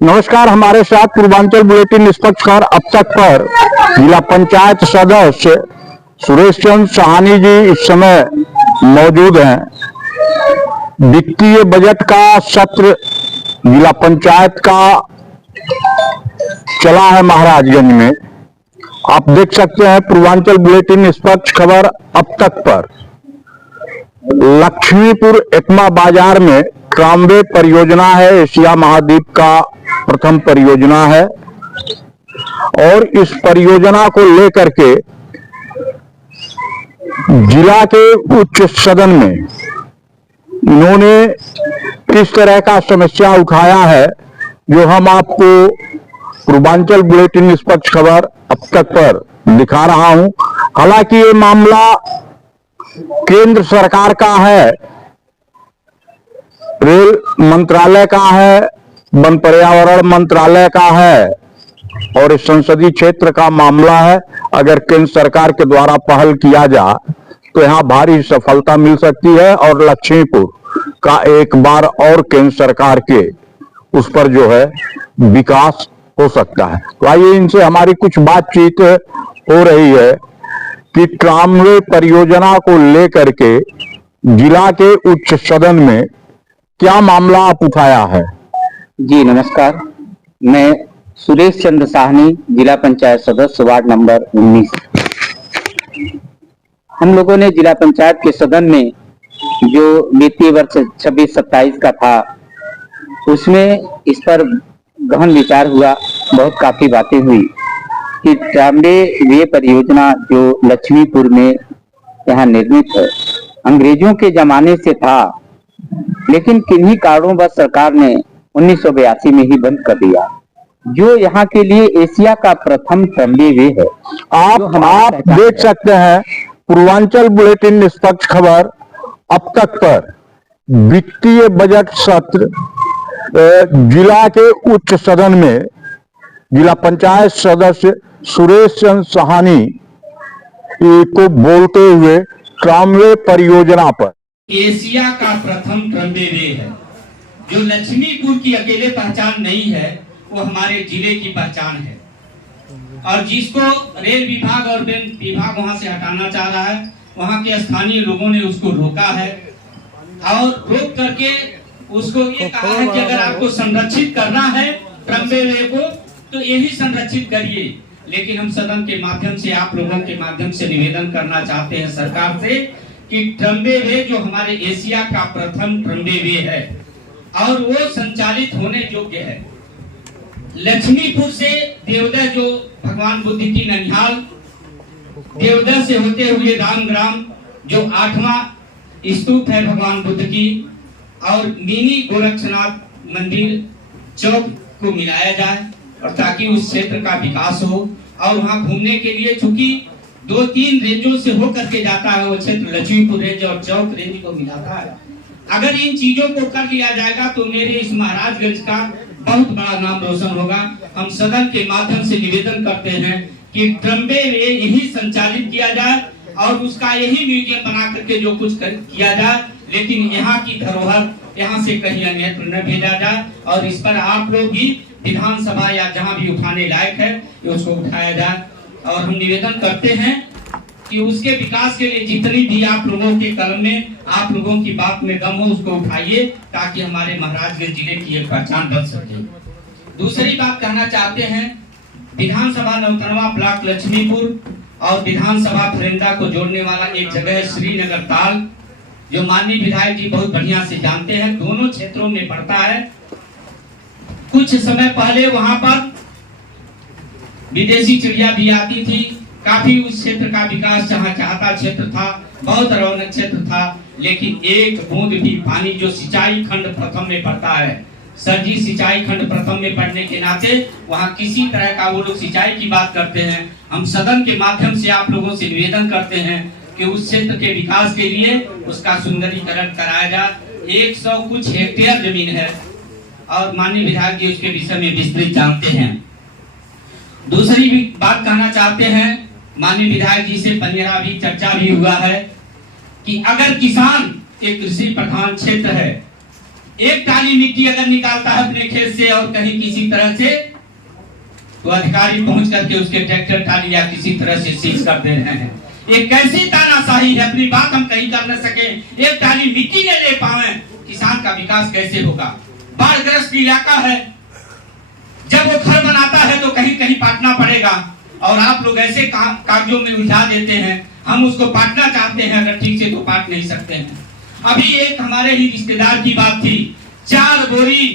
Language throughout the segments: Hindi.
नमस्कार। हमारे साथ पूर्वांचल बुलेटिन निष्पक्ष खबर अब तक पर जिला पंचायत सदस्य सुरेश चंद्र साहनी जी इस समय मौजूद हैं। वित्तीय बजट का सत्र जिला पंचायत का चला है महाराजगंज में। आप देख सकते हैं पूर्वांचल बुलेटिन निष्पक्ष खबर अब तक पर लक्ष्मीपुर एकमा बाजार में ट्रामवे परियोजना है। एशिया महाद्वीप का प्रथम परियोजना है और इस परियोजना को लेकर के जिला के उच्च सदन में इन्होंने किस तरह का समस्या उठाया है जो हम आपको पूर्वांचल बुलेटिन निष्पक्ष खबर अब तक पर दिखा रहा हूं। हालांकि ये मामला केंद्र सरकार का है, रेल मंत्रालय का है, वन पर्यावरण मंत्रालय का है और इस संसदीय क्षेत्र का मामला है। अगर केंद्र सरकार के द्वारा पहल किया जाए तो यहां भारी सफलता मिल सकती है और लक्ष्मीपुर का एक बार और केंद्र सरकार के उस पर जो है विकास हो सकता है। तो आइए इनसे हमारी कुछ बातचीत हो रही है कि ट्रामवे परियोजना को लेकर के जिला के उच्च सदन में क्या मामला आप उठाया है। जी नमस्कार, मैं सुरेश चंद्र साहनी, जिला पंचायत सदस्य वार्ड नंबर 19। हम लोगों ने जिला पंचायत के सदन में जो वित्तीय वर्ष 26-27 का था उसमें इस पर गहन विचार हुआ। बहुत काफी बातें हुई कि ट्रामवे वे परियोजना जो लक्ष्मीपुर में यहाँ निर्मित है अंग्रेजों के जमाने से था, लेकिन किन्हीं कारणों सरकार ने 1982 में ही बंद कर दिया। जो यहाँ के लिए एशिया का प्रथम ट्रामवे वे है। आप देख सकते हैं पूर्वांचल बुलेटिन निष्पक्ष खबर अब तक पर वित्तीय बजट सत्र जिला के उच्च सदन में जिला पंचायत सदस्य सुरेश चंद्र साहनी को बोलते हुए ट्रामवे परियोजना पर एशिया का प्रथम ट्रामवे वे है। जो लक्ष्मीपुर की अकेले पहचान नहीं है, वो हमारे जिले की पहचान है और जिसको रेल विभाग और वन विभाग वहां से हटाना चाह रहा है, वहां के स्थानीय लोगों ने उसको रोका है और रोक करके उसको ये कहा है कि अगर आपको संरक्षित करना है ट्रामवे वे को तो यही संरक्षित करिए। लेकिन हम सदन के माध्यम से, आप लोगों के माध्यम से निवेदन करना चाहते हैं सरकार से कि ट्रामवे वे जो हमारे एशिया का प्रथम ट्रामवे वे है और वो संचालित होने योग्य है। लक्ष्मीपुर से देवदा जो भगवान बुद्ध की ननिहाल, देवदा से होते हुए रामग्राम जो 8वां स्तूप है भगवान बुद्ध की, और मिनी गोरक्षनाथ मंदिर चौक को मिलाया जाए और ताकि उस क्षेत्र का विकास हो। और वहां घूमने के लिए चूंकि 2-3 रेंजों से होकर के जाता है वो क्षेत्र, लक्ष्मीपुर रेंज और चौक रेंज को मिलाता है। अगर इन चीजों को कर लिया जाएगा तो मेरे इस महाराजगंज का बहुत बड़ा नाम रोशन होगा। हम सदन के माध्यम से निवेदन करते हैं कि ट्रामवे वे यही संचालित किया जाए और उसका यही म्यूजियम बना करके जो कुछ किया जाए, लेकिन यहाँ की धरोहर यहाँ से कहीं अन्यत्र न भेजा जाए और इस पर आप लोग भी विधानसभा या जहाँ भी उठाने लायक है उसको उठाया जाए। और हम निवेदन करते हैं कि उसके विकास के लिए जितनी भी आप लोगों के कलम में, आप लोगों की बात में दम हो, उसको उठाइए ताकि हमारे महाराजगंज जिले की एक पहचान बन सके। दूसरी बात कहना चाहते हैं, विधानसभा 99वां ब्लॉक लक्ष्मीपुर और विधानसभा फरेंदा को जोड़ने वाला एक जगह है श्रीनगर ताल, जो माननीय विधायक जी बहुत बढ़िया से जानते हैं, दोनों क्षेत्रों में पड़ता है। कुछ समय पहले वहां पर विदेशी चिड़िया भी आती थी। काफी उस क्षेत्र का विकास जहाँ चाहता क्षेत्र था, बहुत रौनक क्षेत्र था, लेकिन एक बूंद भी पानी जो सिंचाई खंड प्रथम में पड़ता है, सरजी सिंचाई खंड प्रथम में पड़ने के नाते वहाँ किसी तरह का वो लोग सिंचाई की बात करते हैं। हम सदन के माध्यम से आप लोगों से निवेदन करते हैं कि उस क्षेत्र के विकास के लिए उसका सुंदरीकरण कराया जाए। 100 कुछ हेक्टेयर जमीन है और माननीय विधायक जी उसके विषय में विस्तृत जानते हैं। दूसरी भी बात कहना चाहते हैं, माननीय विधायक जी से पनियरा भी चर्चा भी हुआ है कि अगर किसान एक कृषि प्रधान क्षेत्र है एक टाली मिट्टी अगर निकालता है अपने खेत से और कहीं किसी तरह से, तो अधिकारी पहुंच करके उसके ट्रैक्टर टाली या किसी तरह से सीज कर दे रहे हैं। ये कैसी तानाशाही है, अपनी बात हम कहीं कर न सके, एक टाली मिट्टी न ले पाए, किसान का विकास कैसे होगा? बाढ़ग्रस्त इलाका है, जब वो घर बनाता है तो कहीं कहीं पाटना पड़ेगा, और आप लोग ऐसे कागजों में उलझा देते हैं। हम उसको पाटना चाहते हैं, अगर ठीक से तो पाट नहीं सकते हैं। अभी एक हमारे ही रिश्तेदार की बात थी, 4 बोरी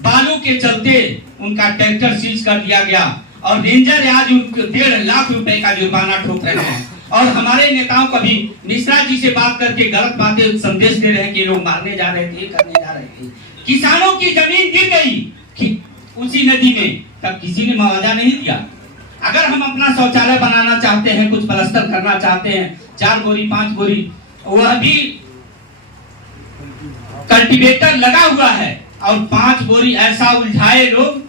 बालू के चलते उनका ट्रैक्टर सीज कर दिया गया, और रेंजर आज उनको 1.5 लाख रुपए का जुर्माना ठोक रहे हैं। और हमारे नेताओं को भी मिश्रा जी से बात करके गलत बातें संदेश दे रहे हैं कि लोग मारने जा रहे थे, करने जा रहे थे। किसानों की जमीन गिर गई उसी नदी में, तब किसी ने मुआवजा नहीं दिया। अगर हम अपना शौचालय बनाना चाहते हैं, कुछ प्लास्टर करना चाहते हैं, 4 बोरी 5 बोरी, वह भी कल्टीवेटर लगा हुआ है, और 5 बोरी ऐसा उलझाए लोग,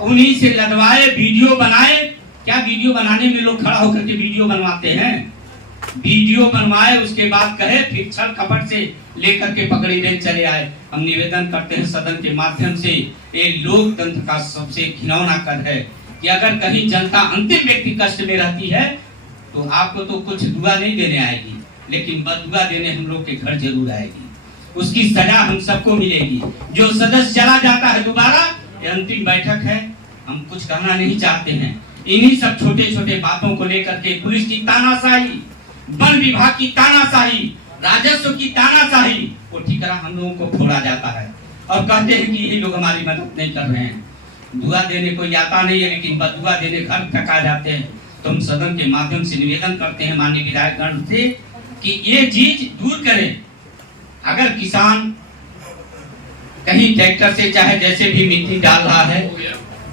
उन्हीं से लदवाए, वीडियो बनाए। क्या वीडियो बनाने में लोग खड़ा होकर के वीडियो बनवाते हैं? वीडियो बनवाए, उसके बाद कहे फिर छल कपट से लेकर के पकड़ी रेल चले आए। हम निवेदन करते हैं सदन के माध्यम से, ये लोकतंत्र का सबसे घिनौना कर है कि अगर कहीं जनता अंतिम व्यक्ति कष्ट में रहती है तो आपको तो कुछ दुआ नहीं देने आएगी, लेकिन बददुआ देने हम लोग के घर जरूर आएगी। उसकी सजा हम सबको मिलेगी। जो सदस्य चला जाता है दोबारा, ये अंतिम बैठक है, हम कुछ कहना नहीं चाहते हैं। इन्हीं सब छोटे छोटे बातों को लेकर के पुलिस की तानाशाही, वन विभाग की तानाशाही, राजस्व की तानाशाही को ठिकरा हम लोगों को फोड़ा जाता है, और कहते हैं कि ये लोग हमारी मदद नहीं कर रहे हैं। दुआ देने कोई आता नहीं है, लेकिन बददुआ देने घर तक आ जाते हैं। तो हम सदन के माध्यम से निवेदन करते हैं माननीय विधायकगण से कि ये चीज दूर करें। अगर किसान कहीं ट्रैक्टर से चाहे जैसे भी मिट्टी डाल रहा है,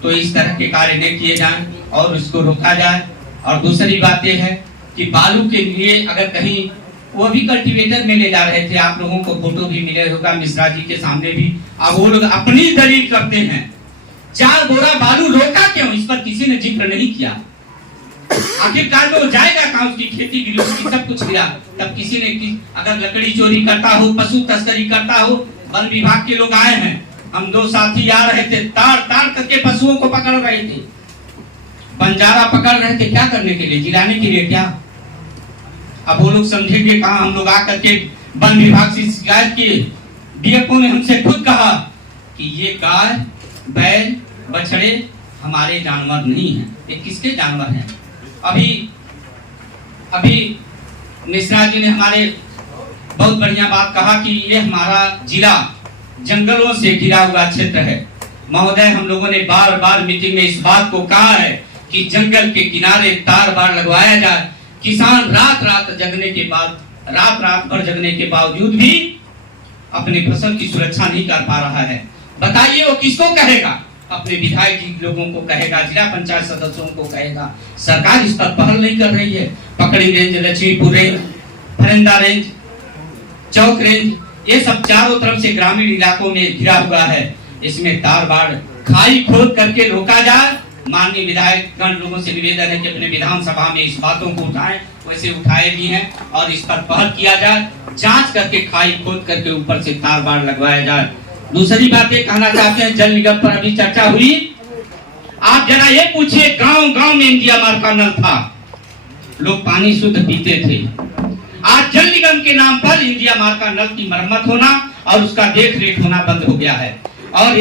तो इस तरह के कार्य नहीं किए जाएं और उसको रोका जाए। और दूसरी बात यह है कि बालू के लिए अगर कहीं, वो भी कल्टीवेटर में ले जा रहे थे, आप लोगों को फोटो भी मिले होगा मिश्रा जी के सामने भी, अब वो लोग अपनी दलील करते हैं। 4 बोरा बालू रोका क्यों, इस पर किसी ने जिक्र नहीं किया। आखिरकार तो जाएगा कहां, उसकी खेती गृहस्थी सब कुछ गया। तब किसी ने अगर लकड़ी चोरी करता हो, पशु तस्करी करता हो, वन विभाग के लोग आए हैं, हम 2 साथी आ रहे थे, ताड़ ताड़ करके पशुओं को पकड़ रहे थे, बंजारा पकड़ रहे थे, क्या करने के लिए, जिलाने के लिए क्या? अब वो लोग समझेंगे कहां। हम लोग आकर के वन विभाग से शिकायत किए, डीएफओ ने हमसे खुद कहा कि ये गाय बैल बछड़े हमारे जानवर नहीं हैं, ये किसके जानवर हैं? अभी मिश्रा जी ने हमारे बहुत बढ़िया बात कहा कि ये हमारा जिला जंगलों से घिरा हुआ क्षेत्र है। महोदय, हम लोगों ने बार बार मीटिंग में इस बात को कहा है कि जंगल के किनारे तार बाड़ लगवाया जाए। किसान रात रात भर जगने के बावजूद भी अपनी फसल की सुरक्षा नहीं कर पा रहा है। बताइए वो किसको कहेगा? अपने विधायक जी लोगों को कहेगा, जिला पंचायत सदस्यों को कहेगा। सरकार इस पर पहल नहीं कर रही है। Pakdi range, Laxmipur range, Pharenda range, Chowk range, ये सब चारों तरफ से ग्रामीण इलाकों में घिरा हुआ है। इसमें तार बाड़ खाई खोद करके रोका जाए। माननीय विधायकगण लोगों से निवेदन है कि अपने विधानसभा में इस बातों को उठाएं, वैसे उठाए भी हैं, और इस पर पहल किया जाए, जांच करके खाई खोद करके ऊपर से तार बाड़ लगवाया जाए। दूसरी बात ये कहना चाहते हैं, जल निगम पर अभी चर्चा हुई। आप जरा ये पूछिए, गांव गांव में इंडिया मार्ग का नल था, लोग पानी शुद्ध पीते थे। आज जल निगम के नाम पर इंडिया मार्ग का नल की मरम्मत होना और उसका देख रेख होना बंद हो गया है, और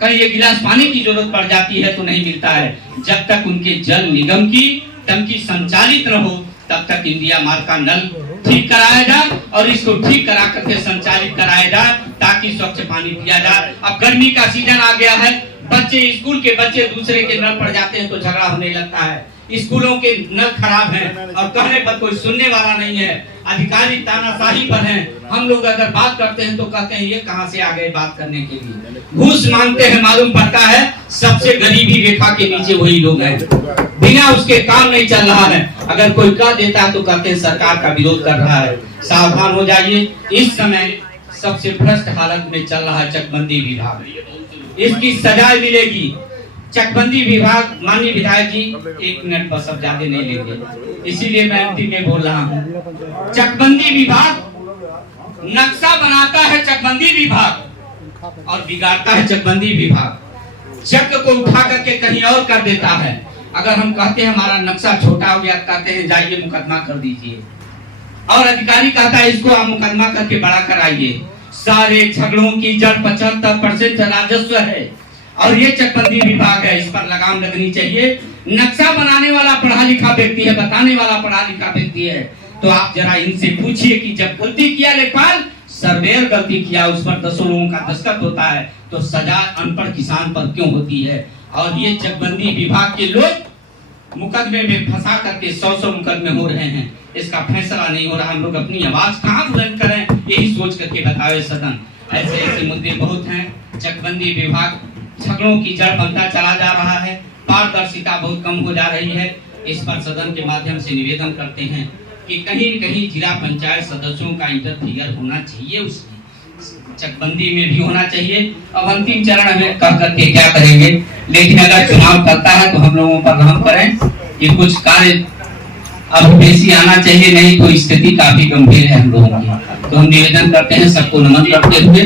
कहीं एक गिलास पानी की जरूरत पड़ जाती है तो नहीं मिलता है। जब तक उनके जल निगम की टंकी संचालित न हो, तब तक इंडिया मार्ग का नल ठीक कराया जाए, और इसको ठीक करा करके संचालित कराया जाए, ताकि स्वच्छ पानी पिया जाए। अब गर्मी का सीजन आ गया है, स्कूल के बच्चे दूसरे के नल पर जाते हैं तो झगड़ा होने लगता है। स्कूलों के नल खराब हैं और कहने पर कोई सुनने वाला नहीं है, अधिकारी तानाशाही पर हैं। हम लोग अगर बात करते हैं तो कहते हैं ये कहां से आ गए बात करने के लिए, घूस मांगते हैं। मालूम पड़ता है सबसे गरीबी रेखा के नीचे वही लोग हैं, बिना उसके काम नहीं चल रहा है। अगर कोई कह देता है तो कहते हैं सरकार का विरोध कर रहा है। सावधान हो जाइए। इस समय सबसे भ्रष्ट हालत में चल रहा है चकबंदी विभाग, इसकी सजा मिलेगी। चकबंदी विभाग, माननीय विधायक जी 1 मिनट बस, अब ज्यादा नहीं लेंगे, इसीलिए मैं अंतिम में बोल रहा हूँ। चकबंदी विभाग नक्शा बनाता है, चकबंदी विभाग और बिगाड़ता है चकबंदी विभाग। चक को उठा करके कहीं और कर देता है। अगर हम कहते हैं हमारा नक्शा छोटा हो गया, कहते हैं जाइए मुकदमा कर दीजिए, और अधिकारी कहता है इसको आप मुकदमा करके बड़ा कराइए। सारे झगड़ों की जड़ 75% राजस्व है और ये चकबंदी विभाग है। इस पर लगाम लगनी चाहिए। नक्शा बनाने वाला पढ़ा लिखा व्यक्ति है, बताने वाला पढ़ा लिखा व्यक्ति है, तो आप जरा इनसे पूछिए कि जब गलती किया लेखपाल, सर्वेयर गलती किया, उस पर 10 लोगों का दस्तखत होता है, तो सजा अनपढ़ किसान पर क्यों होती है? और ये चकबंदी विभाग के लोग मुकदमे में फंसा करके 100 मुकदमे हो रहे हैं, इसका फैसला नहीं हो रहा। हम लोग अपनी आवाज कहाँ बुलंद करें, यही सोच करके बतावे सदन। ऐसे ऐसे मुद्दे बहुत हैं। चकबंदी विभाग झगड़ों की जड़ बनता चला जा रहा है, पारदर्शिता बहुत कम हो जा रही है। इस पर सदन के माध्यम से निवेदन करते हैं कि कहीं कहीं जिला पंचायत सदस्यों का इंटरफीयर होना चाहिए, उस चकबंदी में भी होना चाहिए। अब अंतिम चरण में कह करके क्या करेंगे, लेकिन अगर चुनाव करता है तो हम लोगों पर रहम करें। ये कुछ कार्य अब बेसी आना चाहिए, नहीं तो स्थिति काफी गंभीर है हम लोगों की। तो हम निवेदन करते हैं सबको नमन करते हुए,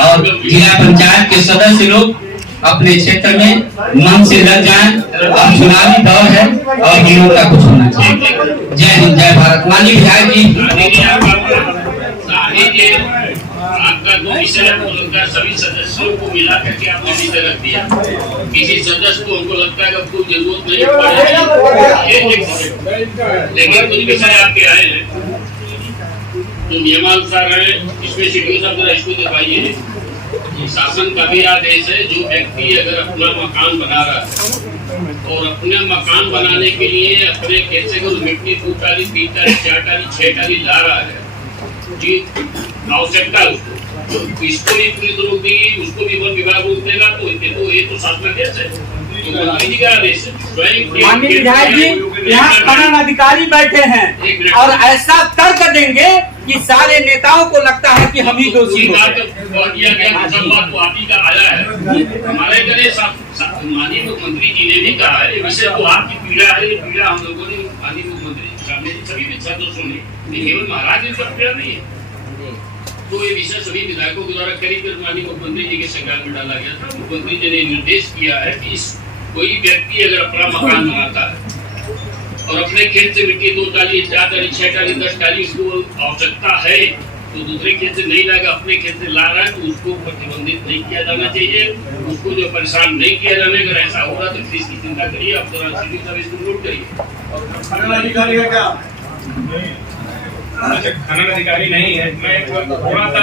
और जिला पंचायत के सदस्य लोग अपने क्षेत्र में मन से लग जाएं, और चुनावी दौर है और हम लोग का कुछ होना चाहिए। जय हिंद, जय भारत। माननीय विधायक जी, आपका दो विषय है, सभी सदस्यों को मिला करके आपने विषय रख दिया। किसी सदस्य को हमको लगता है कि कोई जरूरत नहीं पड़ेगी, लेकिन कुछ विषय आपके आए हैं जो नियमानुसार है। इसमें शेड्यूल साहब जरा इसको दिखाइए। शासन का भी आदेश है, जो व्यक्ति अगर अपना मकान बना रहा है और अपने मकान बनाने के लिए अपने खेत से मिट्टी 2 टाली 3 टाली 4 टाली 6 टाली ला रहा है, जी आवश्यकता है उसको, तो इसको भी पुलिस रोक देगी, उसको भी वन विभाग रोक देगा। तो ये तो शासनादेश है, तो मंत्री जी का आदेश है। माननीय विधायक जी, यहाँ कानून अधिकारी बैठे हैं और ऐसा तर्क देंगे कि सारे नेताओं को लगता है कि हम ही दोषी हैं। बात आप ही का आया है, हमारे गले माननीय मुख्यमंत्री जी ने भी कहा है, वैसे वो आपकी पीड़ा है, ये पीड़ा हम लोगों ने माननीय मुख्यमंत्री सभी सदस्यों ने, केवल महाराज ने सब पीड़ा नहीं है। तो ये विषय सभी विधायकों के द्वारा करीब माननीय मुख्यमंत्री जी के संज्ञान में डाला गया था। मुख्यमंत्री जी ने निर्देश किया है कि कोई व्यक्ति अगर अपना मकान बनाता है और अपने खेत से मिट्टी 2 टाली 4 टाली 6 टाली 10 टाली उसको आवश्यकता है, तो दूसरे खेत से नहीं लाएगा, अपने खेत से ला रहा है, तो उसको प्रतिबंधित नहीं किया जाना चाहिए, उसको जो परेशान नहीं किया जाना। अगर ऐसा होगा तो प्लीज की चिंता करिए, आप इसको नोट करिए। खनन अधिकारी नहीं है, मैं थोड़ा सा